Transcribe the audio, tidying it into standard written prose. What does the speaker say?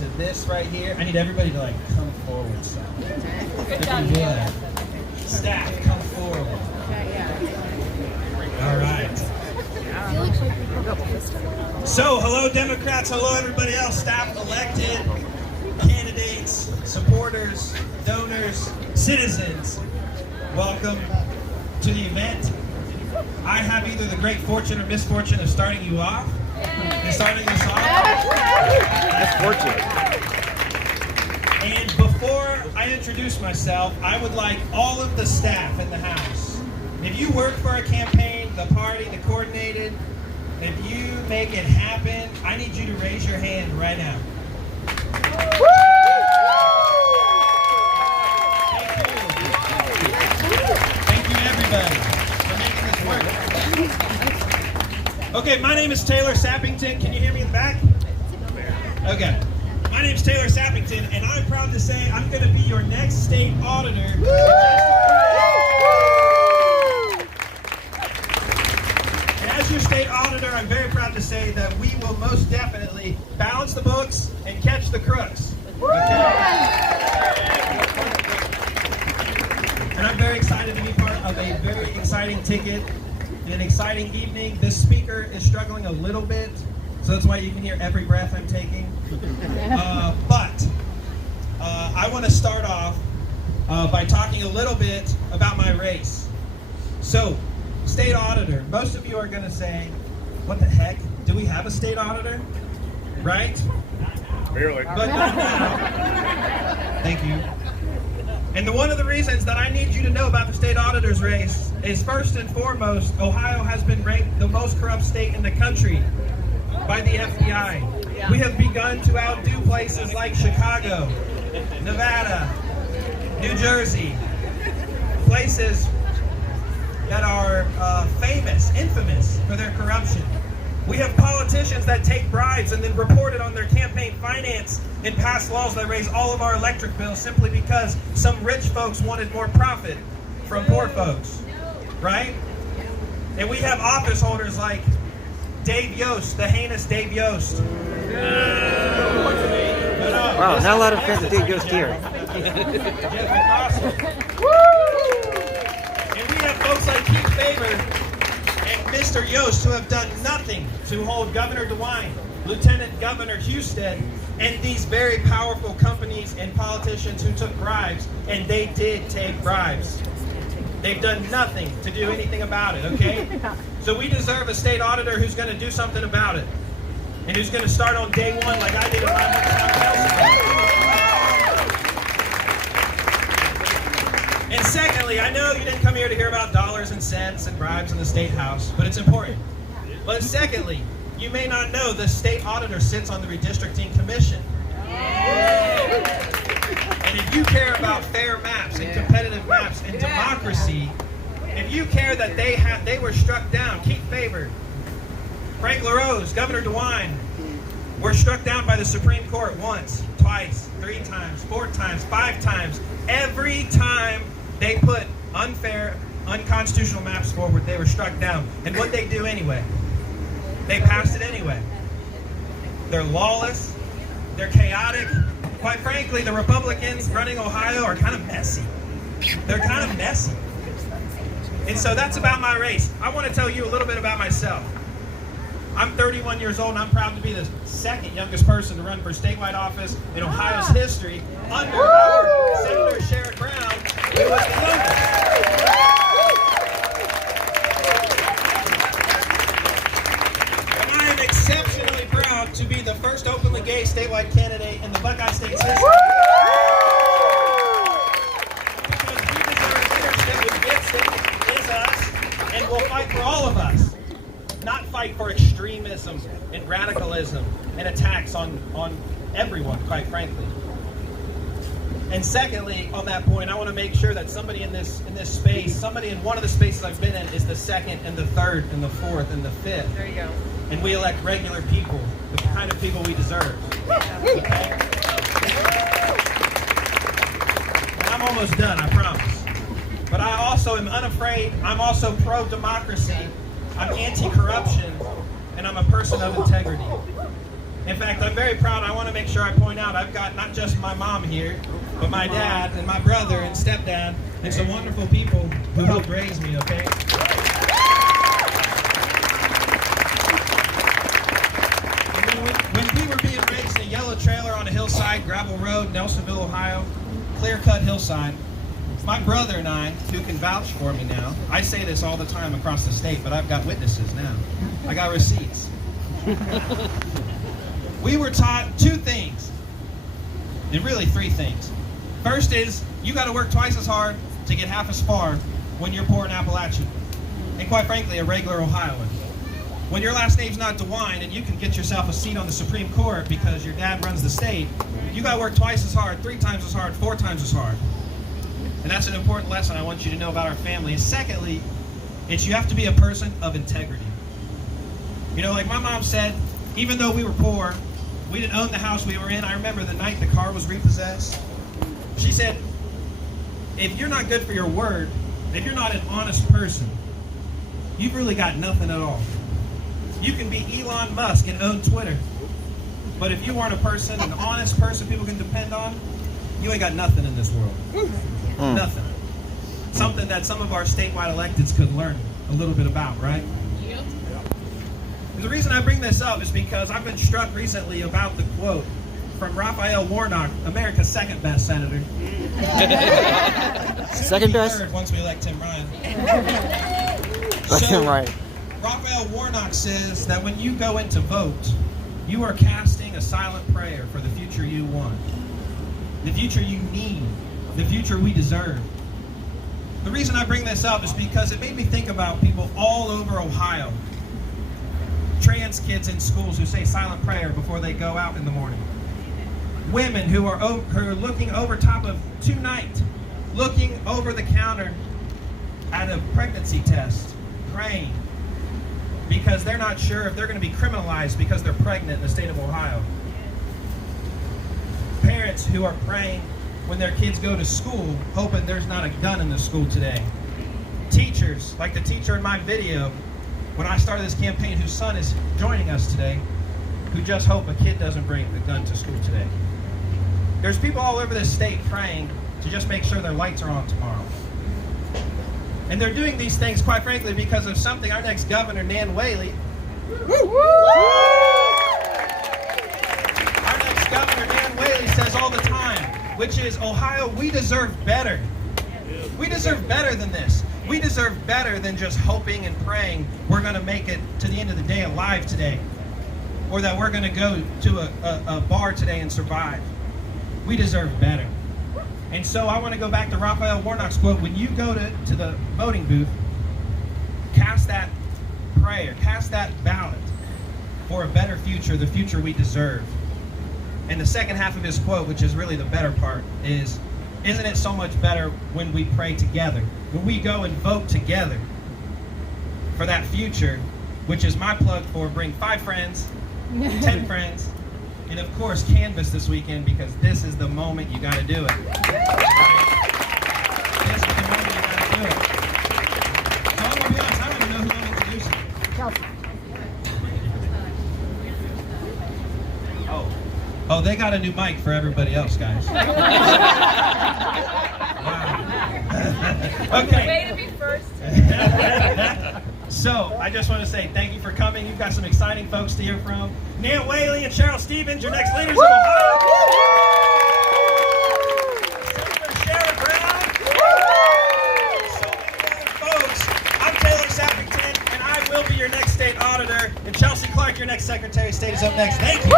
to this right here. I need everybody to like come forward. So. Good job. Yeah. Staff, come forward. All right. So, hello Democrats, hello everybody else, staff, elected, candidates, supporters, donors, citizens. Welcome to the event. I have either the great fortune or misfortune of starting you off. And starting us off. That's fortunate. And before I introduce myself, I would like all of the staff in the house. If you work for a campaign, the party, the coordinated, if you make it happen, I need you to raise your hand right now. Thank you everybody for making this work. Okay, my name is Taylor Sappington. Can you hear me in the back? Okay. My name is Taylor Sappington, and I'm proud to say I'm going to be your next state auditor. And as your state auditor, I'm very proud to say that we will most definitely balance the books and catch the crooks. Okay? And I'm very excited to be part of a very exciting ticket, an exciting evening. This speaker is struggling a little bit, so that's why you can hear every breath I'm taking. But I want to start off by talking a little bit about my race. So, state auditor. Most of you are going to say, what the heck? Do we have a state auditor? Right? Barely. But not now. Thank you. And one of the reasons that I need you to know about the state auditor's race is first and foremost, Ohio has been ranked the most corrupt state in the country by the FBI. We have begun to outdo places like Chicago, Nevada, New Jersey, places that are famous, infamous for their corruption. We have politicians that take bribes and then report it on their campaign finance and pass laws that raise all of our electric bills simply because some rich folks wanted more profit from poor folks, right? And we have office holders like Dave Yost, the heinous Dave Yost. Wow, not a lot of fans of Dave Yost here. And we have folks like Keith Faber and Mr. Yost who have done nothing to hold Governor DeWine, Lieutenant Governor Houston, and these very powerful companies and politicians who took bribes, and they did take bribes. They've done nothing to do anything about it, okay? So we deserve a state auditor who's going to do something about it. And who's going to start on day one like I did in my hometown. And secondly, I know you didn't come here to hear about dollars and cents and bribes in the state house, but it's important. But secondly, you may not know the state auditor sits on the redistricting commission. And if you care about fair maps and competitive maps and democracy, if you care that they were struck down, Keith Faber, Frank LaRose, Governor DeWine, were struck down by the Supreme Court once, twice, 3 times, 4 times, 5 times. Every time they put unfair, unconstitutional maps forward, they were struck down. And what'd they do anyway? They passed it anyway. They're lawless. They're chaotic. Quite frankly, the Republicans running Ohio are kind of messy. They're kind of messy. And so that's about my race. I want to tell you a little bit about myself. I'm 31 years old, and I'm proud to be the second youngest person to run for statewide office in Ohio's history under our Senator Sherrod Brown, who was the youngest. And I am exceptionally proud to be the first openly gay statewide candidate in the Buckeye State's history. Because we deserve leadership who gets it, is us, and will fight for all of us. Not fight for extremism and radicalism and attacks on everyone, quite frankly. And secondly, on that point, I want to make sure that somebody in this space, somebody in one of the spaces I've been in is the second and the third and the fourth and the fifth. There you go. And we elect regular people, the kind of people we deserve. Okay? And I'm almost done, I promise. But I also am unafraid. I'm also pro-democracy. I'm anti-corruption, and I'm a person of integrity. In fact, I'm very proud. I want to make sure I point out I've got not just my mom here, but my dad and my brother and stepdad and some wonderful people who helped raise me, okay? When we were being raised in a yellow trailer on a hillside, gravel road, Nelsonville, Ohio, clear-cut hillside, my brother and I, who can vouch for me now, I say this all the time across the state, but I've got witnesses now. I got receipts. We were taught two things, and really three things. First is, you got to work twice as hard to get half as far when you're poor in Appalachia, and quite frankly, a regular Ohioan. When your last name's not DeWine and you can get yourself a seat on the Supreme Court because your dad runs the state, you got to work twice as hard, 3 times as hard, 4 times as hard. And that's an important lesson I want you to know about our family. And secondly, it's you have to be a person of integrity. You know, like my mom said, even though we were poor, we didn't own the house we were in. I remember the night the car was repossessed. She said, if you're not good for your word, if you're not an honest person, you've really got nothing at all. You can be Elon Musk and own Twitter, but if you weren't a person, an honest person people can depend on, you ain't got nothing in this world. Nothing. Something that some of our statewide electeds could learn a little bit about, right? Yep. And the reason I bring this up is because I've been struck recently about the quote from Raphael Warnock, America's second best senator. Second best? Third once we elect Tim Ryan. That's him right. Raphael Warnock says that when you go in to vote, you are casting a silent prayer for the future you want, the future you need, the future we deserve. The reason I bring this up is because it made me think about people all over Ohio. Trans kids in schools who say silent prayer before they go out in the morning. Women who are looking over top of tonight, looking over the counter at a pregnancy test, praying because they're not sure if they're going to be criminalized because they're pregnant in the state of Ohio. Parents who are praying when their kids go to school, hoping there's not a gun in the school today. Teachers, like the teacher in my video, when I started this campaign, whose son is joining us today, who just hope a kid doesn't bring a gun to school today. There's people all over this state praying to just make sure their lights are on tomorrow. And they're doing these things, quite frankly, because of something our next governor, Nan Whaley, our next governor, Nan Whaley, says all the time, which is, Ohio, we deserve better. We deserve better than this. We deserve better than just hoping and praying we're going to make it to the end of the day alive today, or that we're going to go to a bar today and survive. We deserve better. And so I want to go back to Raphael Warnock's quote. When you go to the voting booth, cast that prayer, cast that ballot for a better future, the future we deserve. And the second half of his quote, which is really the better part, is, isn't it so much better when we pray together? When we go and vote together for that future, which is my plug for bring 5 friends, 10 friends, and of course canvas this weekend, because this is the moment you got to do it. Right? This is the moment you got to do it. So I'm going to be honest, I don't even know who I'm introducing. Oh, they got a new mic for everybody else, guys. Wow. Okay. Way to be first. So, I just want to say thank you for coming. You've got some exciting folks to hear from. Nan Whaley and Cheryl Stevens, your next leaders of Ohio. Senator Sherrod Brown. So many other folks. I'm Taylor Sappington, and I will be your next state auditor. And Chelsea Clark, your next Secretary of State, is up next. Thank you.